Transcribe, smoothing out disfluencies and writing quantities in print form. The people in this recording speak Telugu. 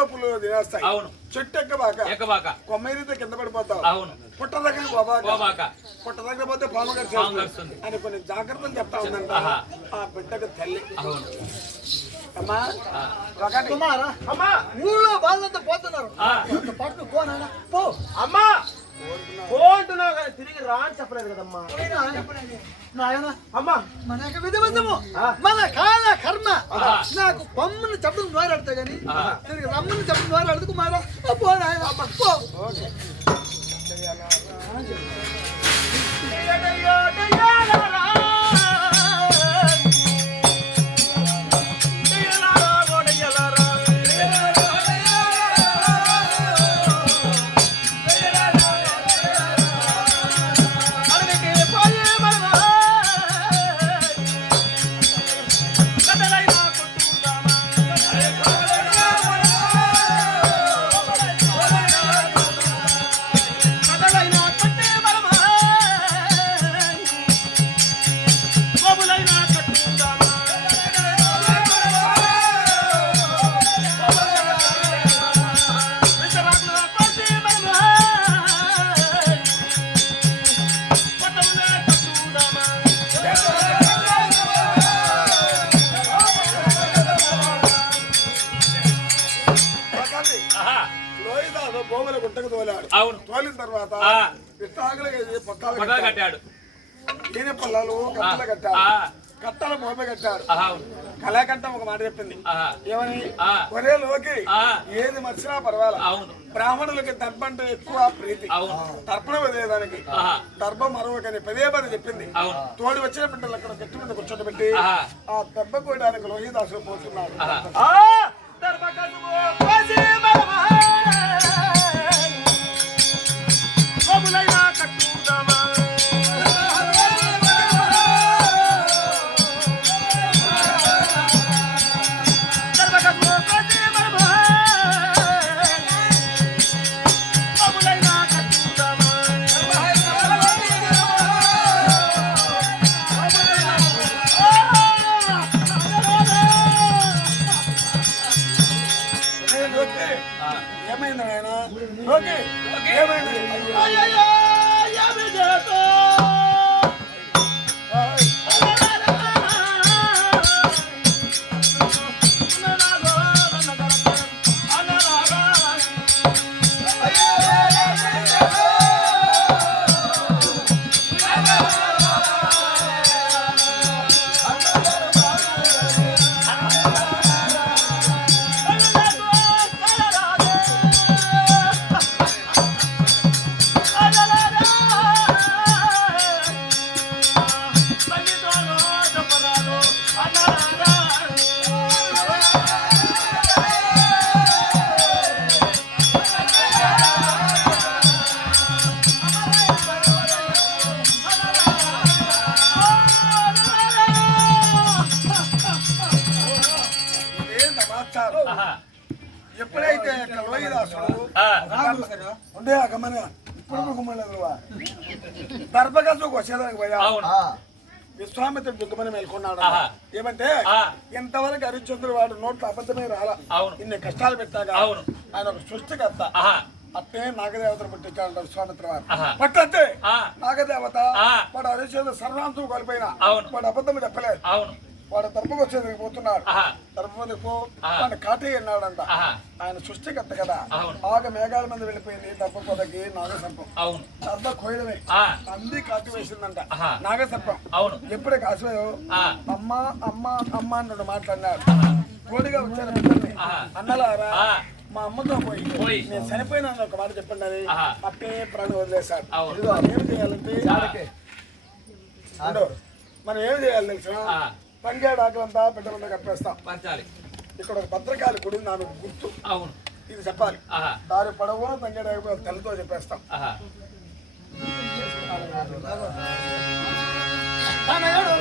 తినేస్తాయి. అవును. చెట్టు ఎక్కబాక కొమ్మైతే కింద పడిపోతావు. అవును. పుట్ట దగ్గర పుట్ట దగ్గర పోతే పాము కరుస్తుంది అని కొన్ని జాగ్రత్తలు చెప్తా ఉందంట ఆ బిడ్డకు తల్లి. అమ్మా అమ్మా ఊళ్ళో వాళ్ళంతా పోతున్నారు. పట్టు పోనా పో అమ్మా పోంటున్నావు కానీ తిరిగి రా అని చెప్పలేదు కదమ్మా. నాయన అమ్మా మన యొక్క విధివంతము మన కాల కర్మ నాకు బొమ్మను చెప్పడం ద్వారా ఆడతా గాని తిరిగి రమ్మని చెప్పడం ద్వారా అడుగు మారా పో నాయన పో. తోలిన తర్వాత కట్టాడు. ఈయన పొలాలు కట్టలు కట్టాడు. కట్టల మోప కట్టాడు. కళాకంఠం ఒక మాట చెప్పింది ఏమని, ఒరే లోకి ఏది మర్చినా పర్వాలేదు, బ్రాహ్మణులకి దర్భ అంటే ఎక్కువ ప్రీతి, తర్పణ వదిలేదానికి దర్భ మరొకని పదే పది చెప్పింది. తోడు వచ్చిన బిడ్డలు అక్కడ గట్టి మీద కూర్చోబెట్టి ఆ దర్భ కోయడానికి లోహిదాసులు పోతున్నాడు. ఏమైంది నాయన ఏమైంది? ఎప్పుడైతే లోహిదాసుడు ఉండే గమన ఇప్పుడు గుమ్మలేదు దర్భగజకు వచ్చేదానికి పోయా విశ్వామిత్రుడు దుఃఖమని మేల్కొన్నాడు. ఏమంటే ఎంతవరకు హరిశ్చంద్రుడు వాడు నోట్లో అబద్ధమే రాలా, ఇన్ని కష్టాలు పెట్టాక ఆయన ఒక సృష్టికర్త. అట్టే నాగదేవతను పుట్టించాడు విశ్వామిత్ర వారు. పట్టంతే నాగదేవత వాడు హరిశ్చంద్రుడు సర్వాంతం కోల్పోయినా వాడు అబద్ధం చెప్పలేదు. వాడు దర్భకు వచ్చేందుకు పోతున్నాడు. దర్భ పో వాడిని కాటే అన్నాడంట. ఆయన సృష్టికర్త కదా. బాగా మేఘాల మీద వెళ్ళిపోయింది దర్భ పొదకి నాగసర్పం. దర్భ కోయడమే అంది కాటి వేసిందంట నాగసర్పం. ఎప్పుడే కాసిపోయావు అమ్మ అమ్మ అమ్మ అన్నాడు మాట్లాడినాడు. తోడుగా వచ్చారు అన్నలారా మా అమ్మతో పోయి నేను చనిపోయినా ఒక మాట చెప్పండి. అట్టే ప్రాణం వదిలేశాడు. ఏం చేయాలంటే మనం ఏం చేయాలి తెలిసిన తంగేడు ఆకలంతా బిడ్డలంతా కప్పేస్తాం. ఇక్కడ ఒక భద్రకాళి గుడి నాకు గుర్తు ఇది చెప్పాలి. దారి పడవ తంగేడు తల్లితో చెప్పేస్తాం. తనయుడు